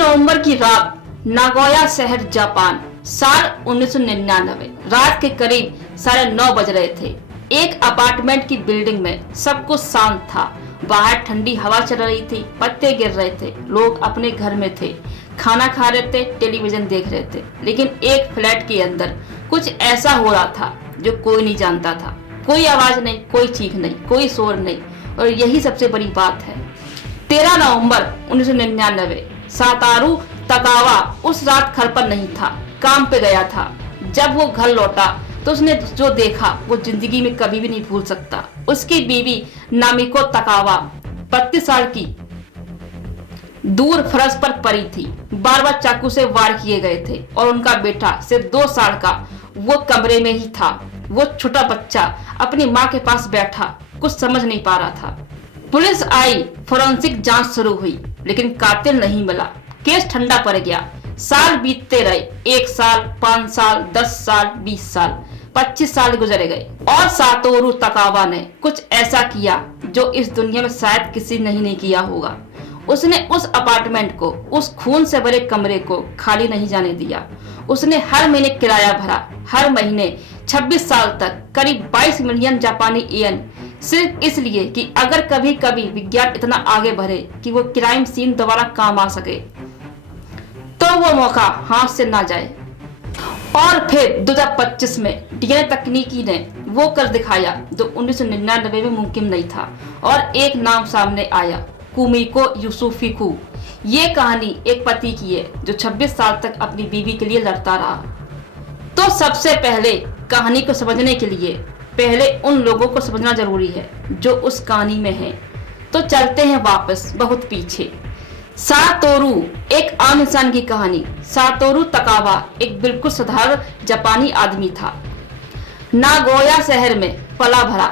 नवंबर की रात, नागोया शहर, जापान, साल 1999। रात के करीब 9:30 बज रहे थे। एक अपार्टमेंट की बिल्डिंग में सब कुछ शांत था। बाहर ठंडी हवा चल रही थी, पत्ते गिर रहे थे, लोग अपने घर में थे, खाना खा रहे थे, टेलीविजन देख रहे थे। लेकिन एक फ्लैट के अंदर कुछ ऐसा हो रहा था जो कोई नहीं जानता था। कोई आवाज नहीं, कोई चीख नहीं, कोई शोर नहीं, और यही सबसे बड़ी बात है। 13 नवंबर 1999, सातारू तकावा उस रात घर पर नहीं था, काम पे गया था। जब वो घर लौटा तो उसने जो देखा वो जिंदगी में कभी भी नहीं भूल सकता। उसकी बीवी नामिको तकावा 32 साल की दूर फर्श पर पड़ी थी। बार बार चाकू से वार किए गए थे और उनका बेटा सिर्फ 2 साल का वो कमरे में ही था। वो छोटा बच्चा अपनी माँ के पास बैठा कुछ समझ नहीं पा रहा था। पुलिस आई, फोरेंसिक जांच शुरू हुई, लेकिन कातिल नहीं मिला। केस ठंडा पड़ गया। साल बीतते रहे, 1 साल, 5 साल, 10 साल, 20 साल, 25 साल गुजर गए और सातोरू तकावा ने कुछ ऐसा किया जो इस दुनिया में शायद किसी ने नहीं किया होगा। उसने उस अपार्टमेंट को, उस खून से भरे कमरे को खाली नहीं जाने दिया। उसने हर महीने किराया भरा, हर महीने 26 साल तक करीब 22 मिलियन जापानी येन, सिर्फ इसलिए कि अगर कभी कभी विज्ञान इतना आगे बढ़े कि वो क्राइम सीन दोबारा काम आ सके तो वो मौका हाथ से ना जाए। और फिर 2025 में डीएनए तकनीकी ने वो कर दिखाया जो 1999 में मुमकिन नहीं था, और एक नाम सामने आया, कुमिको यूसुफिकु। ये कहानी एक पति की है जो 26 साल तक अपनी बीवी के लिए लड़ता रहा। तो सबसे पहले कहानी को समझने के लिए पहले उन लोगों को समझना जरूरी है जो उस कहानी में हैं। तो चलते हैं वापस बहुत पीछे। सातोरू एक आम इंसान की कहानी। सातोरू तकावा एक बिल्कुल साधारण जापानी आदमी था। नागोया शहर में पला भरा,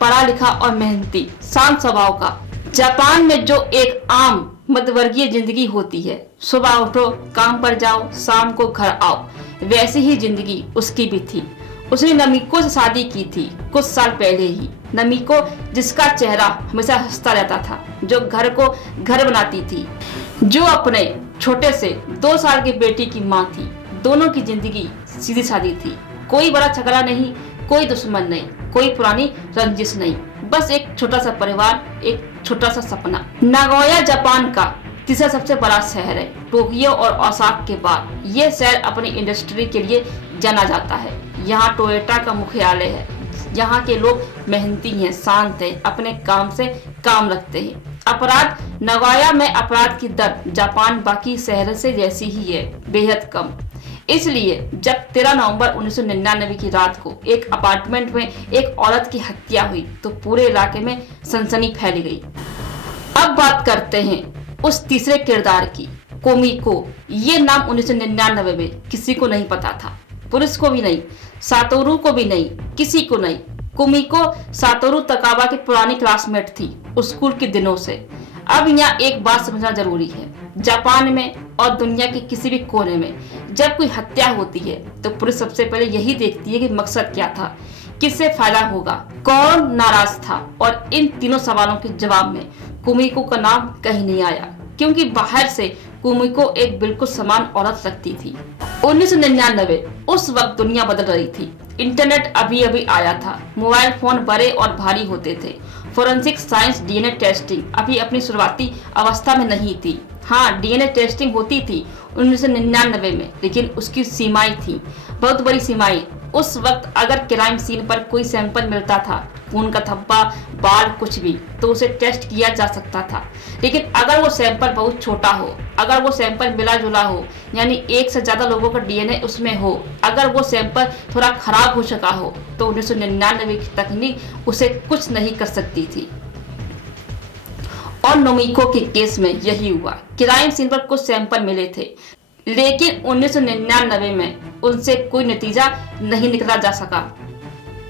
पढ़ा लिखा और मेहनती, शांत स्वभाव का। जापान में जो एक आम मध्यवर्गीय जिंदगी होती है, सुबह उठो, काम पर जाओ, शाम को घर आओ, वैसी ही जिंदगी उसकी भी थी। उसने नमिको से शादी की थी कुछ साल पहले ही। नमिको जिसका चेहरा हमेशा हंसता रहता था, जो घर को घर बनाती थी, जो अपने छोटे से 2 साल के बेटी की माँ थी। दोनों की जिंदगी सीधी सादी थी। कोई बड़ा झगड़ा नहीं, कोई दुश्मन नहीं, कोई पुरानी रंजिश नहीं, बस एक छोटा सा परिवार, एक छोटा सा सपना। नागोया जापान का तीसरा सबसे बड़ा शहर है, टोक्यो और ओसाका के बाद। ये शहर अपनी इंडस्ट्री के लिए जाना जाता है। यहाँ टोयोटा का मुख्यालय है। यहाँ के लोग मेहनती हैं, शांत हैं, अपने काम से काम रखते हैं। अपराध, नागोया में अपराध की दर जापान बाकी शहर से जैसी ही है, बेहद कम। इसलिए जब 13 नवंबर 1999 की रात को एक अपार्टमेंट में एक औरत की हत्या हुई तो पूरे इलाके में सनसनी फैल गई। अब बात करते हैं उस तीसरे किरदार की, कोमिको। ये नाम 1999 में किसी को नहीं पता था, पुलिस को भी नहीं, सातोरू को भी नहीं, किसी को नहीं। कुमिको सातोरू तकावा की पुरानी क्लासमेट थी स्कूल के दिनों से। अब यहाँ एक बात समझना जरूरी है, जापान में और दुनिया के किसी भी कोने में जब कोई हत्या होती है तो पुलिस सबसे पहले यही देखती है कि मकसद क्या था, किससे फायदा होगा, कौन नाराज था। और इन तीनों सवालों के जवाब में कुमिको का नाम कहीं नहीं आया, क्योंकि बाहर से कुमिको एक बिल्कुल समान औरत लगती थी। 1999 उस वक्त दुनिया बदल रही थी। इंटरनेट अभी अभी आया था, मोबाइल फोन बड़े और भारी होते थे, फोरेंसिक साइंस डीएनए टेस्टिंग अभी अपनी शुरुआती अवस्था में नहीं थी। हाँ, डीएनए टेस्टिंग होती थी 1999 में, लेकिन उसकी सीमाएं थी, बहुत बड़ी सीमाएं। उस वक्त अगर क्राइम सीन पर कोई सैंपल मिलता था, खून का धब्बा, बाल, कुछ भी, तो उसे टेस्ट किया जा सकता था। लेकिन अगर वो सैंपल बहुत छोटा हो, अगर वो सैंपल मिला जुला हो, यानी एक से ज्यादा लोगों का डीएनए उसमें हो, अगर वो सैंपल थोड़ा खराब हो चुका हो, तो 1999 की तकनीक उसे कुछ नहीं कर सकती थी। और नोमिको के केस में यही हुआ। क्राइम सीन पर कुछ सैंपल मिले थे, लेकिन 1999 में उनसे कोई नतीजा नहीं निकाला जा सका।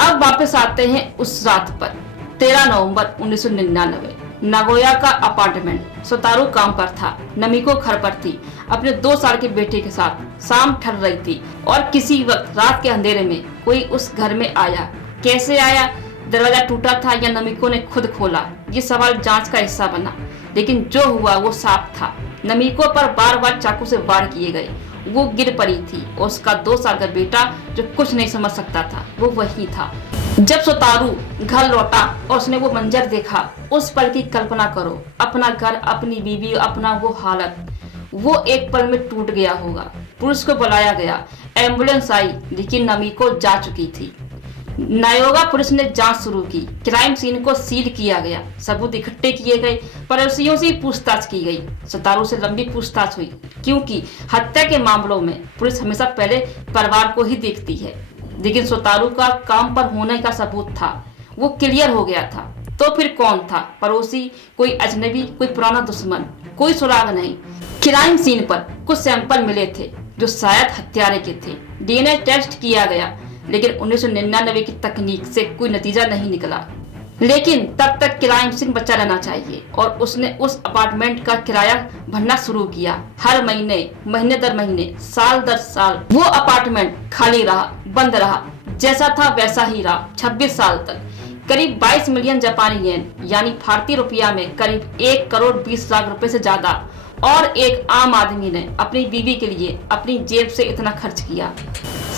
अब वापस आते हैं उस रात पर, 13 नवंबर 1999। नागोया का अपार्टमेंट। सोतारू काम पर था, नमिको घर पर थी अपने 2 साल के बेटे के साथ। शाम ढल रही थी और किसी वक्त रात के अंधेरे में कोई उस घर में आया। कैसे आया, दरवाजा टूटा था या नमिको ने खुद खोला, ये सवाल जांच का हिस्सा बना। लेकिन जो हुआ वो साफ था, नमीको पर बार बार चाकू से वार किए गए। वो गिर पड़ी थी और उसका 2 साल का बेटा जो कुछ नहीं समझ सकता था वो वही था। जब सोतारू घर लौटा और उसने वो मंजर देखा, उस पल की कल्पना करो, अपना घर, अपनी बीवी, अपना वो हालत, वो एक पल में टूट गया होगा। पुलिस को बुलाया गया, एम्बुलेंस आई, लेकिन नमीको जा चुकी थी। नायोगा पुलिस ने जांच शुरू की, क्राइम सीन को सील किया गया, सबूत इकट्ठे किए गए, पड़ोसियों से पूछताछ की गई। सोतारू से लंबी पूछताछ हुई, क्योंकि हत्या के मामलों में पुलिस हमेशा पहले परिवार को ही देखती है। लेकिन सोतारू का काम पर होने का सबूत था, वो क्लियर हो गया था। तो फिर कौन था? पड़ोसी, कोई अजनबी, कोई पुराना दुश्मन? कोई सुराग नहीं। क्राइम सीन पर कुछ सैंपल मिले थे जो शायद हत्यारे के थे। डीएनए टेस्ट किया गया, लेकिन 1999 की तकनीक से कोई नतीजा नहीं निकला। लेकिन तब तक क्राइम सीन बचा रहना चाहिए और उसने उस अपार्टमेंट का किराया भरना शुरू किया। हर महीने, महीने दर महीने, साल दर साल वो अपार्टमेंट खाली रहा, बंद रहा, जैसा था वैसा ही रहा 26 साल तक। करीब 22 मिलियन जापानी येन यानी भारतीय रुपया में करीब 1 करोड़ 20 लाख रुपए से ज्यादा और एक आम आदमी ने अपनी बीवी के लिए अपनी जेब से इतना खर्च किया।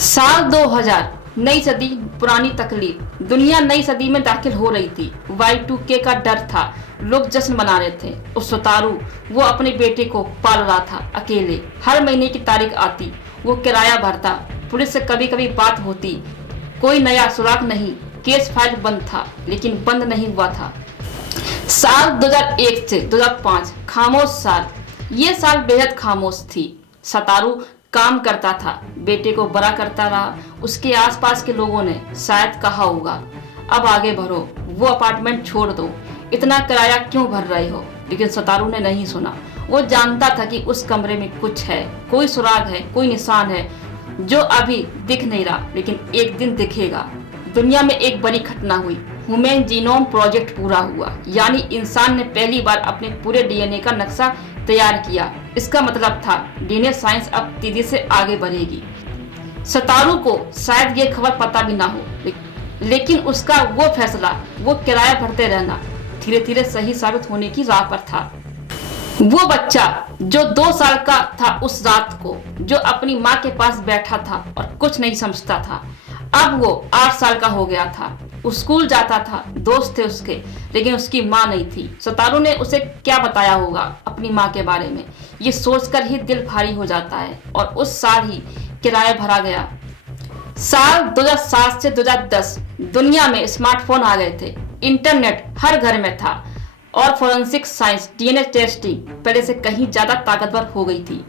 साल 2000, नई सदी, पुरानी तकलीफ। दुनिया नई सदी में दाखिल हो रही थी। Y2K का डर था, लोग जश्न मना रहे थे। उस सोतारू वो अपने बेटे को पाल रहा था अकेले। हर महीने की तारीख आती, वो किराया भरता, पुलिस से कभी कभी बात होती, कोई नया सुराग नहीं। केस फाइल बंद था, लेकिन बंद नहीं हुआ था। साल 2001 से 2005 खामोश साल। ये साल बेहद खामोश थी। सोतारू काम करता था, बेटे को बड़ा करता रहा। उसके आसपास के लोगों ने शायद कहा होगा, अब आगे बढ़ो, वो अपार्टमेंट छोड़ दो, इतना किराया क्यों भर रहे हो? लेकिन सोतारू ने नहीं सुना। वो जानता था कि उस कमरे में कुछ है, कोई सुराग है, कोई निशान है जो अभी दिख नहीं रहा, लेकिन एक दिन दिखेगा। दुनिया में एक बड़ी घटना हुई। ह्यूमन जीनोम प्रोजेक्ट पूरा हुआ, यानी इंसान ने पहली बार अपने पूरे डीएनए का नक्शा तैयार किया। इसका मतलब था डीएनए साइंस अब तेजी से आगे बढ़ेगी। सोतारू को शायद ये खबर पता भी ना हो, लेकिन उसका वो फैसला, वो किराया भरते रहना, धीरे धीरे सही साबित होने की राह पर था। वो बच्चा जो 2 साल का था उस रात को, जो अपनी माँ के पास बैठा था और कुछ नहीं समझता था, अब वो 8 साल का हो गया था। स्कूल जाता था, दोस्त थे उसके, लेकिन उसकी माँ नहीं थी। सोतारू ने उसे क्या बताया होगा अपनी माँ के बारे में, ये सोचकर ही दिल भारी हो जाता है। और उस साल ही किराया भरा गया। साल 2007 से 2010 दुनिया में स्मार्टफोन आ गए थे, इंटरनेट हर घर में था और फोरेंसिक साइंस, डीएनए टेस्टिंग पहले से कहीं ज्यादा ताकतवर हो गई थी।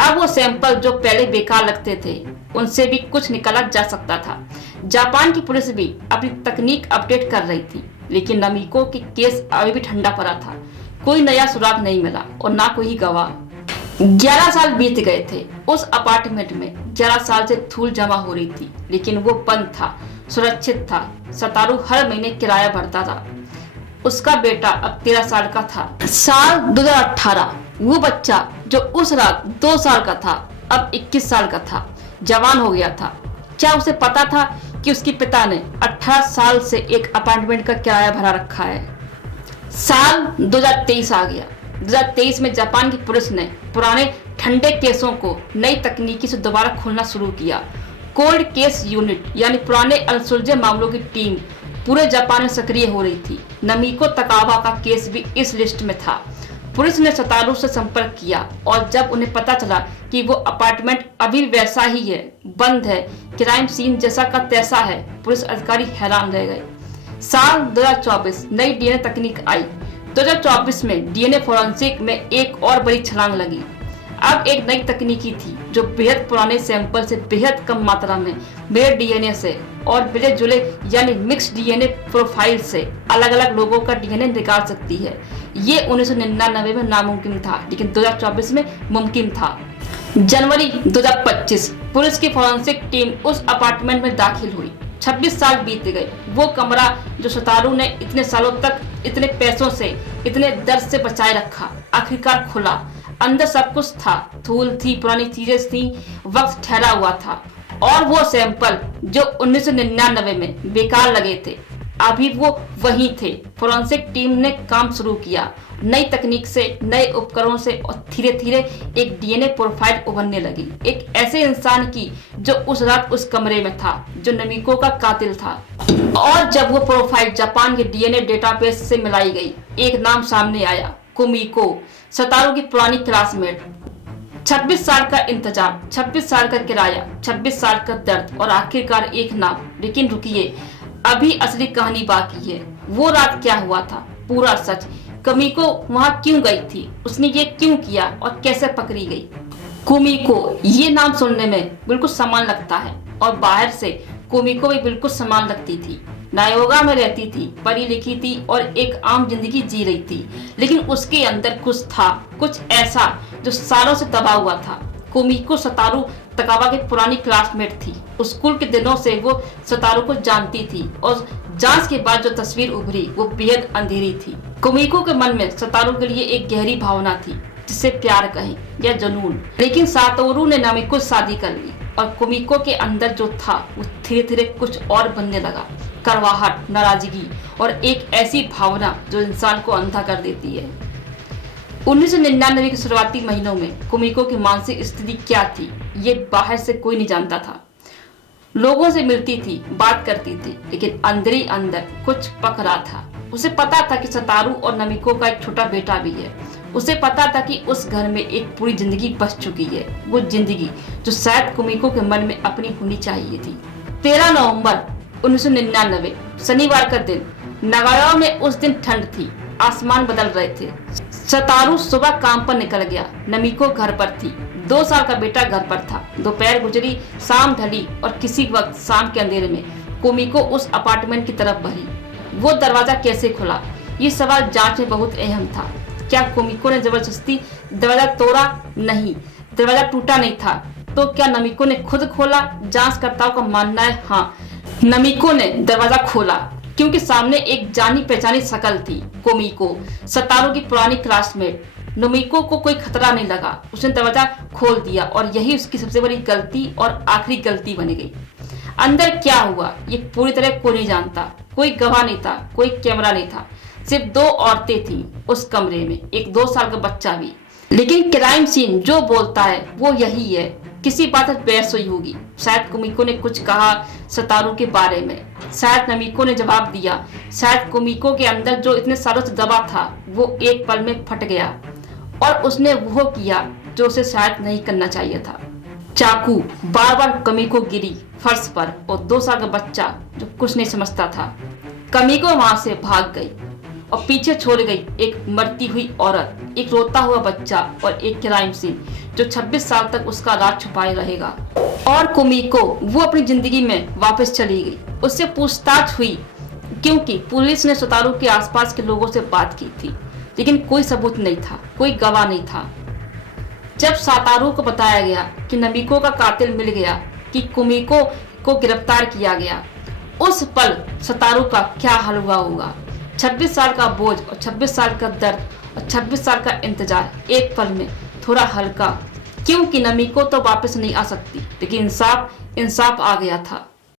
अब वो सैंपल जो पहले बेकार लगते थे, उनसे भी कुछ निकाला जा सकता था। जापान की पुलिस भी अपनी तकनीक अपडेट कर रही थी, लेकिन नमीको की केस अभी भी ठंडा पड़ा था। कोई नया सुराग नहीं मिला और ना कोई गवाह। 11 साल बीत गए थे। उस अपार्टमेंट में 11 साल से धूल जमा हो रही थी, लेकिन वो बंद था, सुरक्षित था। सोतारू हर महीने किराया भरता था। उसका बेटा अब 13 साल का था। साल 2018 वो बच्चा जो उस रात 2 साल का था अब 21 साल का था, जवान हो गया था। क्या उसे पता था कि उसके पिता ने 18 साल से एक अपार्टमेंट का किराया भरा रखा है? साल 2023 आ गया। 2023 में जापान की पुलिस ने पुराने ठंडे केसों को नई तकनीकी से दोबारा खोलना शुरू किया। कोल्ड केस यूनिट यानी पुराने अनसुलझे मामलों की टीम पूरे जापान में सक्रिय हो रही थी। नमीको तकावा का केस भी इस लिस्ट में था। पुलिस ने सोतारू से संपर्क किया और जब उन्हें पता चला कि वो अपार्टमेंट अभी वैसा ही है, बंद है, क्राइम सीन जैसा का तैसा है, पुलिस अधिकारी हैरान रह गए। साल 2024 नई डीएनए तकनीक आई। 2024 में डीएनए फोरेंसिक में एक और बड़ी छलांग लगी। अब एक नई तकनीकी थी जो बेहद पुराने सैंपल से बेहद कम मात्रा में मिले डीएनए से और मिले जुले यानी मिक्स डीएनए प्रोफाइल से अलग अलग लोगों का डीएनए निकाल सकती है। ये 1999 में नामुमकिन था, लेकिन 2024 में मुमकिन था। जनवरी 2025 पुलिस की फोरेंसिक टीम उस अपार्टमेंट में दाखिल हुई। 26 साल बीत गए। वो कमरा जो सोतारू ने इतने सालों तक इतने पैसों से, इतने दर्द से बचाए रखा, आखिरकार खुला। अंदर सब कुछ था, धूल थी, पुरानी चीजें थी, वक्त ठहरा हुआ था और वो सैंपल जो 1999 में बेकार लगे थे अभी वो वहीं थे। फोरेंसिक टीम ने काम शुरू किया, नई तकनीक से, नए उपकरणों से, और धीरे धीरे एक डीएनए प्रोफाइल उभरने लगी, एक ऐसे इंसान की जो उस रात उस कमरे में था, जो नमिको का कातिल था। और जब वो प्रोफाइल जापान के डीएनए डेटाबेस से मिलाई गई, एक नाम सामने आया, कुमिको, सतारू की पुरानी क्लासमेट। 26 साल का इंतजार, 26 साल का किराया, 26 साल का दर्द, और आखिरकार एक नाम। लेकिन रुकिए, अभी असली कहानी बाकी है। वो रात क्या हुआ था, पूरा सच। कुमिको वहां क्यों गई थी, उसने ये क्यों किया, और कैसे पकड़ी गई। कुमिको, ये नाम सुनने में बिल्कुल समान लगता है, और बाहर से कुमिको भी बिल्कुल समान लगती थी। नायोगा में रहती थी, पढ़ी लिखी थी, और एक आम जिंदगी जी रही थी। लेकिन उसके अंदर कुछ था, कुछ ऐसा जो सालों से दबा हुआ था। कुमिको सतारू तकावा की पुरानी क्लासमेट थी। स्कूल के दिनों से वो सतारू को जानती थी, और जांच के बाद जो तस्वीर उभरी वो बेहद अंधेरी थी। कुमिको के मन में सतारू के लिए एक गहरी भावना थी, जिसे प्यार कहें या जुनून। लेकिन सातोरू ने नामिको से शादी कर ली, और कुमिको के अंदर जो था वो धीरे धीरे कुछ और बनने लगा। कड़वाहट, नाराजगी, और एक ऐसी भावना जो इंसान को अंधा कर देती है। 1999 के शुरुआती महीनों में कुमिको की मानसिक स्थिति क्या थी, ये बाहर से कोई नहीं जानता था। लोगों से मिलती थी, बात करती थी, लेकिन अंदर ही अंदर कुछ पक रहा था। उसे पता था कि सतारू और नमिको का एक छोटा बेटा भी है। उसे पता था कि उस घर में एक पूरी जिंदगी बस चुकी है, वो जिंदगी जो शायद कुमिको के मन में अपनी होनी चाहिए थी। 13 नवंबर 1999 शनिवार का दिन। नागाया में उस दिन ठंड थी, आसमान बदल रहे थे। सतारू सुबह काम पर निकल गया, नमिको घर पर थी। 2 साल का बेटा घर पर था। दोपहर गुजरी, शाम ढली, और किसी वक्त शाम के अंधेरे में कुमिको उस अपार्टमेंट की तरफ बढ़ी। वो दरवाजा कैसे खुला, ये सवाल जांच में बहुत अहम था। क्या कुमिको ने जबरदस्ती दरवाजा तोड़ा? नहीं, दरवाजा टूटा नहीं था। तो क्या नमिको ने खुद खोला? जांचकर्ताओं का मानना है हाँ, नमिको ने दरवाजा खोला, क्योंकि सामने एक जानी पहचानी शक्ल थी। कुमिको, सतारू की पुरानी क्लासमेट। नमिको को कोई खतरा नहीं लगा, उसने दरवाजा खोल दिया, और यही उसकी सबसे बड़ी गलती और आखिरी गलती बन गई। अंदर क्या हुआ ये पूरी तरह कोई नहीं जानता। कोई गवाह नहीं था, कोई कैमरा नहीं था, सिर्फ 2 औरतें थीं उस कमरे में, एक 2 साल का बच्चा भी। लेकिन क्राइम सीन जो बोलता है वो यही है। किसी बात पर बहस हुई होगी, शायद कुमिको ने कुछ कहा सतारू के बारे में, शायद नमिको ने जवाब दिया, शायद कुमिको के अंदर जो इतने सालों से दबा था वो एक पल में फट गया, और उसने वो किया जो उसे शायद नहीं करना चाहिए था। चाकू, बार बार कुमिको गिरी फर्श पर, और 2 साल का बच्चा जो कुछ नहीं समझता था। कुमिको वहां से भाग गई, और पीछे छोड़ गई एक मरती हुई औरत, एक रोता हुआ बच्चा, और एक क्राइम सीन जो 26 साल तक उसका राज छुपाए रहेगा। और कुमिको वो अपनी जिंदगी में वापस चली गई। उससे पूछताछ हुई, क्योंकि पुलिस ने सतारू के आसपास के लोगों से बात की थी, लेकिन कोई सबूत नहीं था, कोई गवाह नहीं था। जब सतारू को बताया गया कि नमिको का कातिल मिल गया, कि कुमिको को गिरफ्तार किया गया, उस पल सतारू का क्या हाल हुआ होगा। 26 साल का बोझ, और 26 साल का दर्द, और 26 साल का इंतजार एक पल में थोड़ा हल्का, क्योंकि नमिको तो वापस नहीं आ सकती, लेकिन इंसाफ आ गया था।